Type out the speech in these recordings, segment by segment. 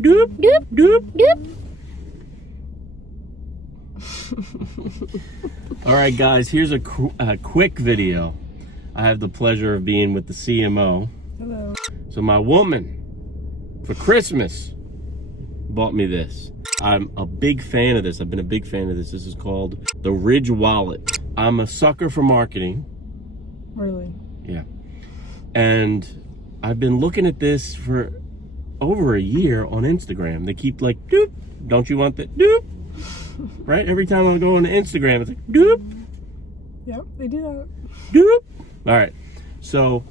Doop, doop, doop, doop. All right, guys, here's a quick video. I have the pleasure of being with the CMO. Hello. So my woman, for Christmas, bought me this. I'm a big fan of this. I've been a big fan of this. This is called the Ridge Wallet. I'm a sucker for marketing. Really? Yeah. And I've been looking at this for over a year on Instagram. They keep like, doop, don't you want that? Doop. Right? Every time I go on Instagram, it's like, doop. Yep, they do that. Doop. All right. So,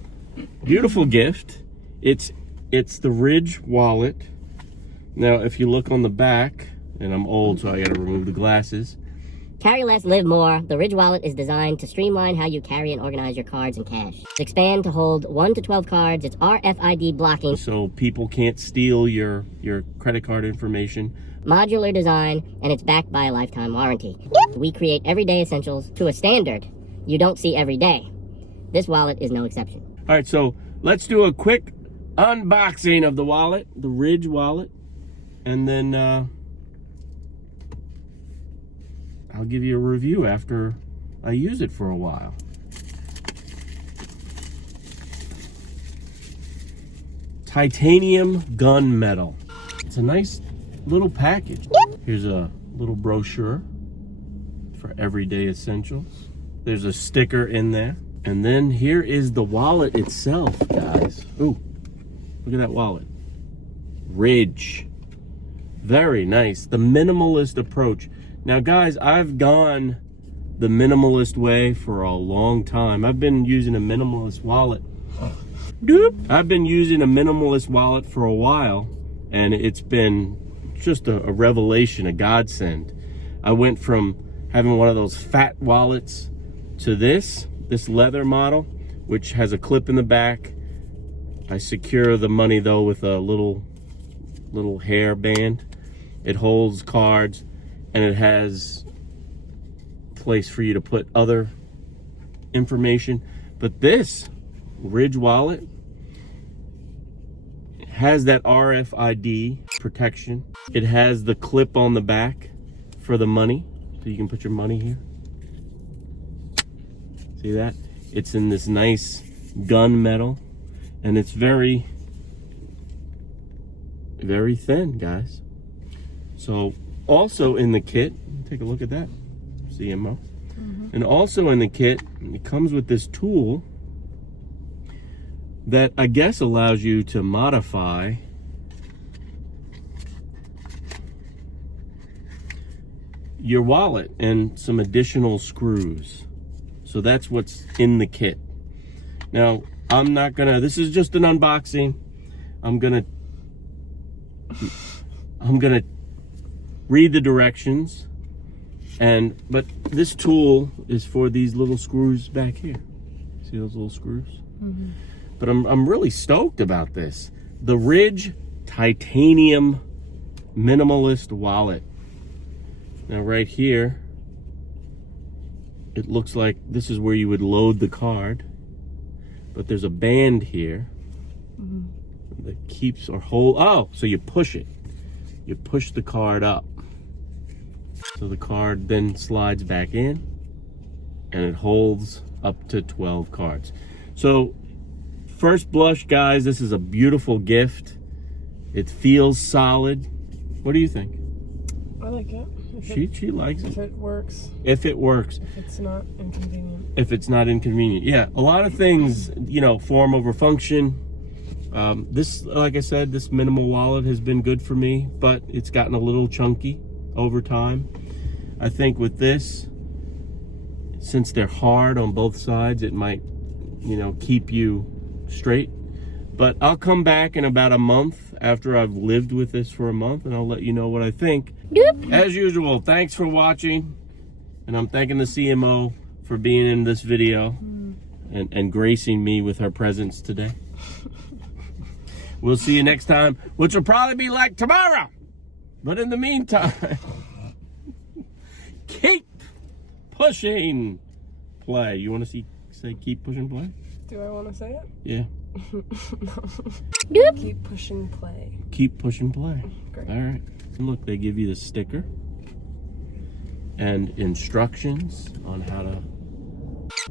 beautiful gift. It's the Ridge Wallet. Now, if you look on the back, and I'm old, so I got to remove the glasses. Carry less, live more. The Ridge Wallet is designed to streamline how you carry and organize your cards and cash. Expand to hold 1 to 12 cards. It's RFID blocking. So people can't steal your credit card information. Modular design, and it's backed by a lifetime warranty. We create everyday essentials to a standard you don't see every day. This wallet is no exception. All right, so let's do a quick unboxing of the wallet, the Ridge Wallet, and then I'll give you a review after I use it for a while. Titanium gunmetal. It's a nice little package. Here's a little brochure for everyday essentials. There's a sticker in there. And then here is the wallet itself, guys. Ooh, look at that wallet. Ridge. Very nice. The minimalist approach. Now, guys, I've gone the minimalist way for a long time. I've been using a minimalist wallet. Doop. I've been using a minimalist wallet for a while, and it's been just a revelation, a godsend. I went from having one of those fat wallets to this leather model, which has a clip in the back. I secure the money, though, with a little hair band. It holds cards, and it has place for you to put other information. But this Ridge Wallet has that RFID protection. It has the clip on the back for the money, so you can put your money here. See that? It's in this nice gunmetal, and it's very, very thin, guys. So also in the kit, take a look at that, CMO. And also in the kit, it comes with this tool that I guess allows you to modify your wallet and some additional screws. So that's what's in the kit. Now, I'm not gonna, this is just an unboxing. I'm gonna read the directions, but this tool is for these little screws back here. See those little screws? But I'm really stoked about this. The Ridge Titanium Minimalist Wallet. Now right here, it looks like this is where you would load the card, but there's a band here that keeps or hold. Oh, so you push it. You push the card up. So the card then slides back in, and it holds up to 12 cards. So first blush, guys, this is a beautiful gift. It feels solid. What do you think? I like it. She likes it. If it works. If it works. If it's not inconvenient. If it's not inconvenient. Yeah, a lot of things, you know, form over function. This, like I said, this minimal wallet has been good for me, but it's gotten a little chunky over time. I think with this, since they're hard on both sides, it might, you know, keep you straight. But I'll come back in about a month after I've lived with this for a month, and I'll let you know what I think. Doop. As usual, thanks for watching, and I'm thanking the CMO for being in this video and gracing me with her presence today. We'll see you next time, which will probably be like tomorrow. But in the meantime, keep pushing play. You want to say keep pushing play? Do I want to say it? Yeah. Doop. Keep pushing play. Keep pushing play. Great. All right. Look, they give you the sticker and instructions on how to.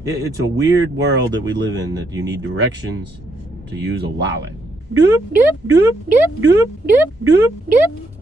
It's a weird world that we live in, that you need directions to use a wallet. Doop, doop, doop, doop, doop, doop, doop, doop.